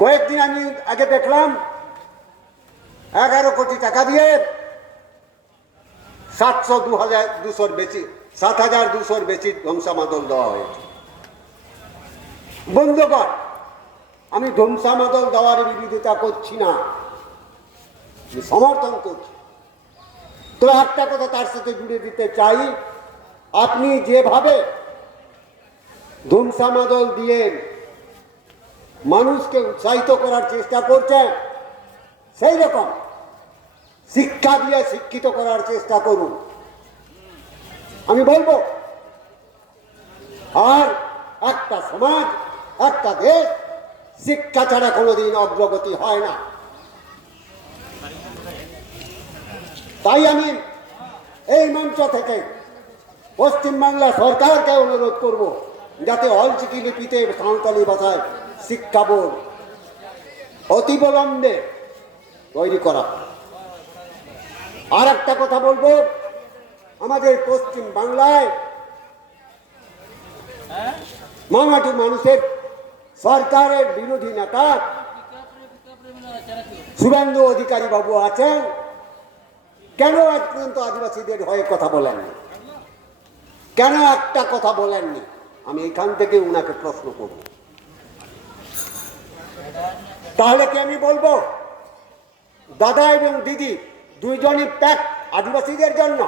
কয়েকদিন আমি আগে দেখলাম 11 কোটি টাকা দিয়ে 7,200 বেশি 7,200 বেশি ধ্বংসামাদল দেওয়া হয়েছে। বন্ধুগণ, আমি ধ্বংসামাদল দেওয়ার বিরোধিতা করছি না, সমর্থন করছি। তো একটা কথা তার সাথে জুড়ে দিতে চাই, আপনি যেভাবে ধ্বংসামাদল দিয়ে মানুষকে উৎসাহিত করার চেষ্টা করছেন, সেই রকম শিক্ষা দিয়ে শিক্ষিত করার চেষ্টা করুন, আমি বলবো। আর একটা সমাজ, একটা দেশ শিক্ষা ছাড়া কোনোদিন অগ্রগতি হয় না। তাই আমি এই মঞ্চ থেকে পশ্চিমবাংলা সরকারকে অনুরোধ করব, যাতে অলচিকি লিপিতে সাঁওতালি ভাষায় শিক্ষা বোর্ড অতিবিলম্বে তৈরি করা। আর একটা কথা বলবো, আমাদের পশ্চিম বাংলায় মামাটি মানুষের সরকারের বিরোধী নেতা শুভেন্দু অধিকারী বাবু আছেন, কেন আজ পর্যন্ত আদিবাসীদের হয়ে কথা বলেননি? কেন একটা কথা বলেননি? আমি এখান থেকে উনাকে প্রশ্ন করব। তাহলে কি আমি বলবো দাদা এবং দিদি দুইজনই প্যাক আদিবাসীদের জন্য?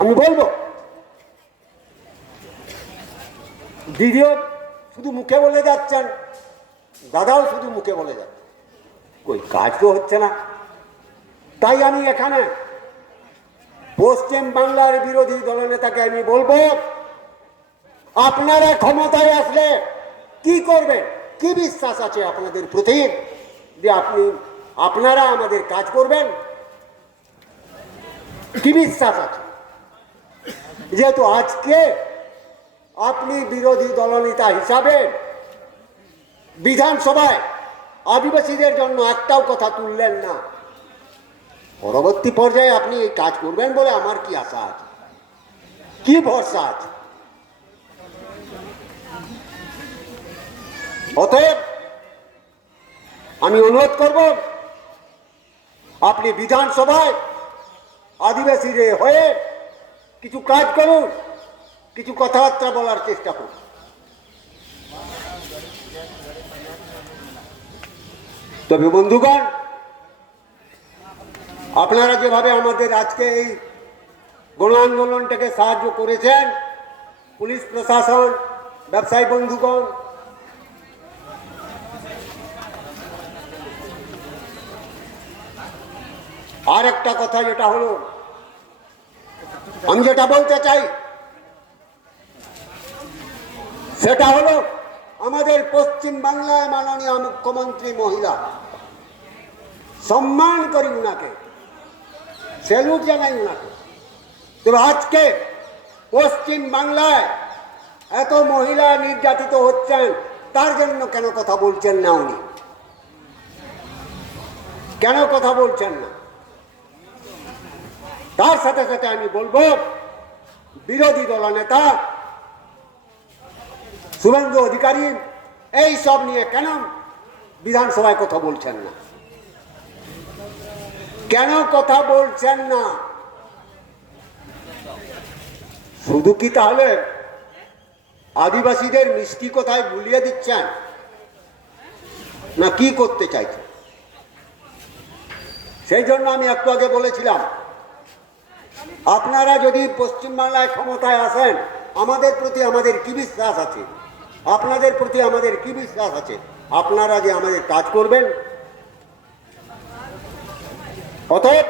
আমি বলবো দিদিও শুধু মুখে বলে যাচ্ছেন, দাদাও শুধু মুখে বলে যাচ্ছেন, কই কাজ তো হচ্ছে না। তাই আমি এখানে পশ্চিম বাংলার বিরোধী দলনেতাকে আমি বলবো, আপনারা ক্ষমতায় আসলে কি করবেন? কি বিশ্বাস আছে আপনাদের প্রতি যে আপনারা আমাদের কাজ করবেন? কি বিশ্বাস আছে? যেহেতু আজকে আপনি বিরোধী দলনেতা হিসাবে বিধানসভায় আদিবাসীদের জন্য একটাও কথা তুললেন না, পরবর্তী পর্যায়ে আপনি এই কাজ করবেন বলে আমার কি আশা আছে, কি ভরসা আছে? অতএব আমি অনুরোধ করব, আপনি বিধানসভায় আদিবাসীদের হয়ে কিছু কাজ করুন, কিছু কথাবার্তা বলার চেষ্টা করুন। তবে বন্ধুগণ, আপনারা যেভাবে আমাদের আজকে এই গণ আন্দোলনটাকে সাহায্য করেছেন, পুলিশ প্রশাসন, ব্যবসায়ী বন্ধুগণ, আর একটা কথা যেটা হলো, আমি যেটা বলতে চাই সেটা হলো, আমাদের পশ্চিম বাংলায় মাননীয় মুখ্যমন্ত্রী মহিলা, সম্মান করি উনাকে, স্যালুট জানাই উনাকে। তবে আজকে পশ্চিম বাংলায় এত মহিলা নির্যাতিত হচ্ছেন, তার জন্য কেন কথা বলছেন না উনি? কেন কথা বলছেন না? তার সাথে সাথে আমি বলবো, বিরোধী দলনেতা শুভেন্দু অধিকারী এই সব নিয়ে কেন বিধানসভায় কথা বলছেন না? কেন কথা বলছেন না? শুধু কি তাহলে আদিবাসীদের মিষ্টি কথায় ভুলিয়ে দিচ্ছেন, না কি করতে চাইছেন? সেই জন্য আমি একটু আগে বলেছিলাম, আপনারা যদি পশ্চিমবাংলায় ক্ষমতায় আসেন, আমাদের প্রতি আমাদের কি বিশ্বাস আছে, আপনাদের প্রতি আমাদের কি বিশ্বাস আছে, আপনারা যে আমাদের কাজ করবেন। অতএব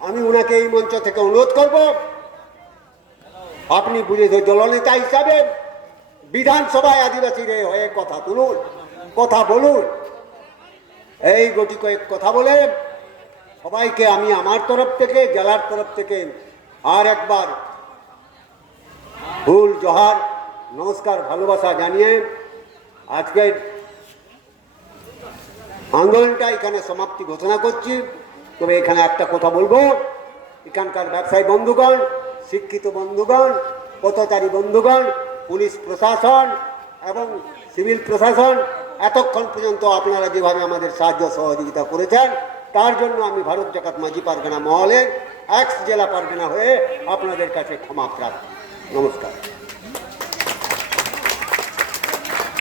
আমি উনাকে এই মঞ্চ থেকে অনুরোধ করব, আপনি বিরোধী দলনেতা হিসাবে বিধানসভায় আদিবাসীদের হয়ে কথা তুলুন, কথা বলুন। এই গতি কয়েক কথা বলে সবাইকে আমি আমার তরফ থেকে, জেলার তরফ থেকে আর একবার ফুল জোহার, নমস্কার, ভালোবাসা জানিয়ে আজকের আন্দোলনটা এখানে সমাপ্তি ঘোষণা করছি। তবে এখানে একটা কথা বলবো, এখানকার ব্যবসায়ী বন্ধুগণ, শিক্ষিত বন্ধুগণ, পথচারী বন্ধুগণ, পুলিশ প্রশাসন এবং সিভিল প্রশাসন এতক্ষণ পর্যন্ত আপনারা যেভাবে আমাদের সাহায্য সহযোগিতা করেছেন তার জন্য আমি ভারত জাকাত মাঝি পারগানা মহলের এক্স জেলা পারগানা হয়ে আপনাদের কাছে ক্ষমা প্রার্থী। নমস্কার।